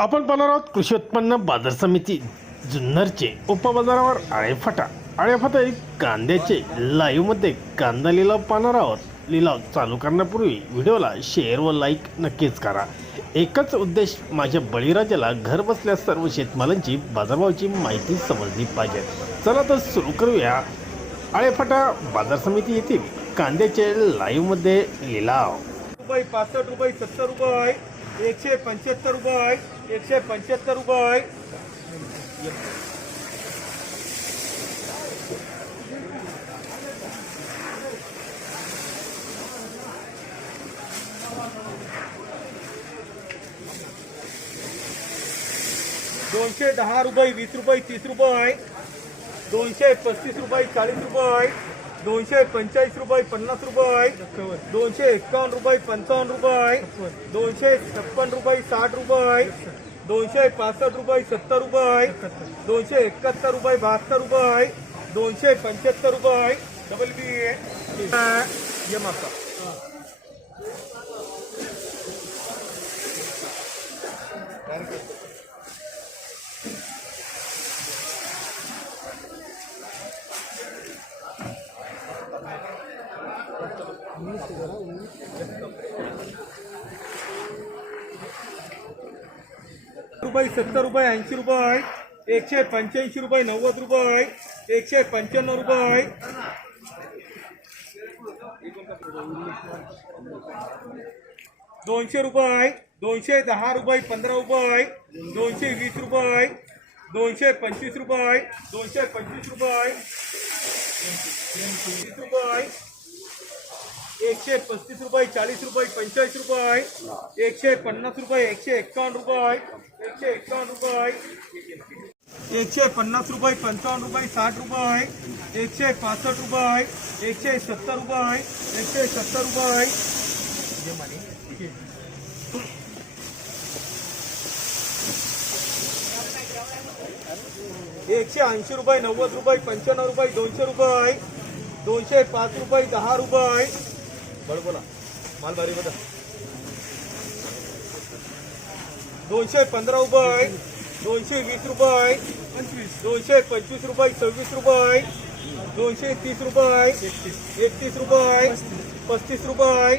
आपण पाहणार आहोत कृषी उत्पन्न बाजार समिती जुन्नरचे उपबाजारावर आळेफाटा आळेफाटा कांद्याचे लाईव्हमध्ये कांदा लिलाव पाहणार आहोत। लिलाव चालू करण्यापूर्वी व्हिडिओला शेअर व लाईक नक्कीच करा। एकच उद्देश, माझ्या बळीराजाला घर बसल्या सर्व शेतमालांची बाजारभावाची माहिती समजली पाहिजे। चला तर सुरू करूया। आळेफाटा बाजार समिती येथील कांद्याचे लाईव्हमध्ये लिलाव रुपये 65 रुपये 70 रुपये 175 रुपये 175 रुपये 210 रुपये 20 रुपये 30 रुपये 235 रुपये 40 रुपये 245 रुपये 50 रुपये 251 रुपये 55 रुपये 256 रुपये 60 रुपये 265 रुपये 70 रुपये 271 रुपये 72 रुपये 275 रुपये डबल बी ये मासा रुपये 70 रुपये 80 रुपये 185 रुपये 90 रुपये 195 रुपये 200 रुपये 210 रुपये 15 रुपये 220 रुपये 225 रुपये 225 रुपये 30 रुपये 135 रुपये 40 रुपये 45 रुपये 150 रुपये 151 रुपये 151 रुपये 150 रुपये 55 रुपये 60 रुपये 165 रुपये 170 रुपये 170 रुपये 180 रुपये 90 रुपये 95 रुपये 200 रुपये 205 रुपये 10 रुपये बोला माल भारी बता 215 रुपये 220 रुपये 225 रुपये 26 रुपये 230 रुपये 31 रुपये 35 रुपये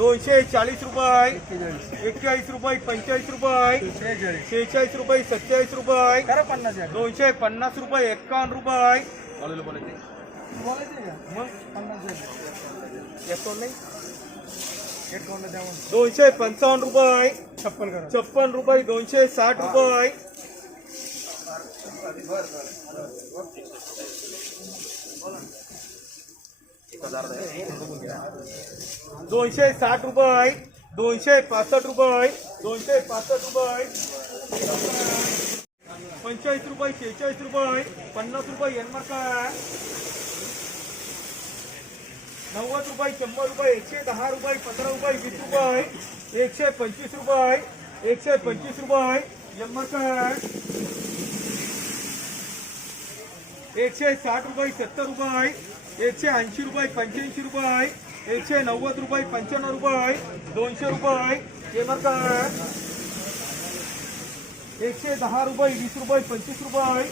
240 रुपये 41 रुपये 45 रुपये 46 रुपये 27 रुपये 250 रुपये 51 रुपये दोनशे 55 रुपये 56 रुपये 260 रुपये 260 रुपये 265 रुपये 265 रुपये 45 रुपये 46 रुपये 50 रुपये एनमार्का 90 रुपये 100 रुपये 110 रुपये 15 रुपये 20 रुपये 125 रुपये 125 रुपये एनमार्का 160 रुपये 70 रुपये 180 रुपये 85 रुपये 190 रुपये 95 रुपये 200 रुपये एनमार्का 110 रुपये 20 रुपये 25 रुपये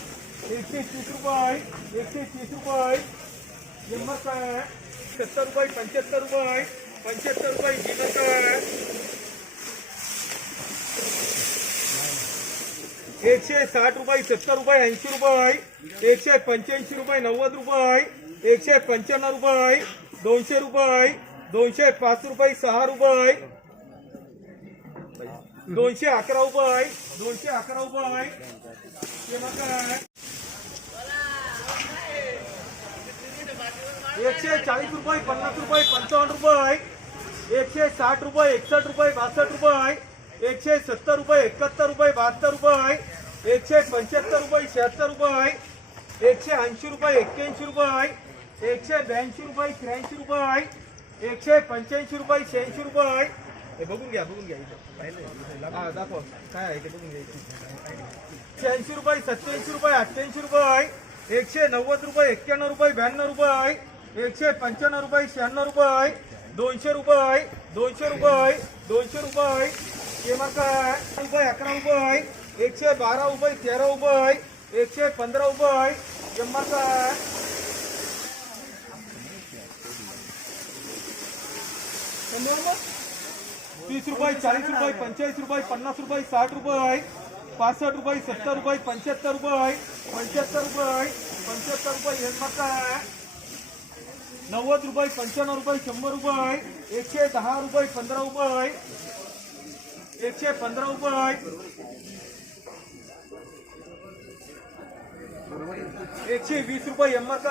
130 रुपये 130 रुपये एनमार्का 70 रुपये 75 रुपये 75 रुपये एनमार्का 160 रुपये 70 रुपये 80 रुपये 185 रुपये 90 रुपये 195 रुपये 200 रुपये 205 रुपये 6 रुपये 211 रुपये 211 रुपये 140 रुपये 50 रुपये 55 रुपये 160 रुपये 61 रुपये 62 रुपये 170 रुपये 71 रुपये 72 रुपये 175 रुपये 76 रुपये 180 रुपये 81 रुपये 182 रुपये 83 रुपये 185 रुपये 86 रुपये हे बघून घ्या इथं दाखव काय आहे ते बघून घ्या 86 रुपये 87 रुपये 88 रुपये 190 रुपये 91 रुपये 92 रुपये 195 रुपये 96 रुपये 200 रुपये 200 रुपये 200 रुपये हे मार्क रुपये 11 रुपये 112 रुपये 13 रुपये 115 रुपये हे मार्क 30 रुपये 40 रुपये 45 रुपये 50 रुपये 60 रुपये 65 रुपये 70 रुपये 75 रुपये 75 रुपये 75 रुपये हे मार्क 90 रुपये 95 रुपये 100 रुपये 110 रुपये 15 रुपये 115 रुपये 120 रुपये हे मार्क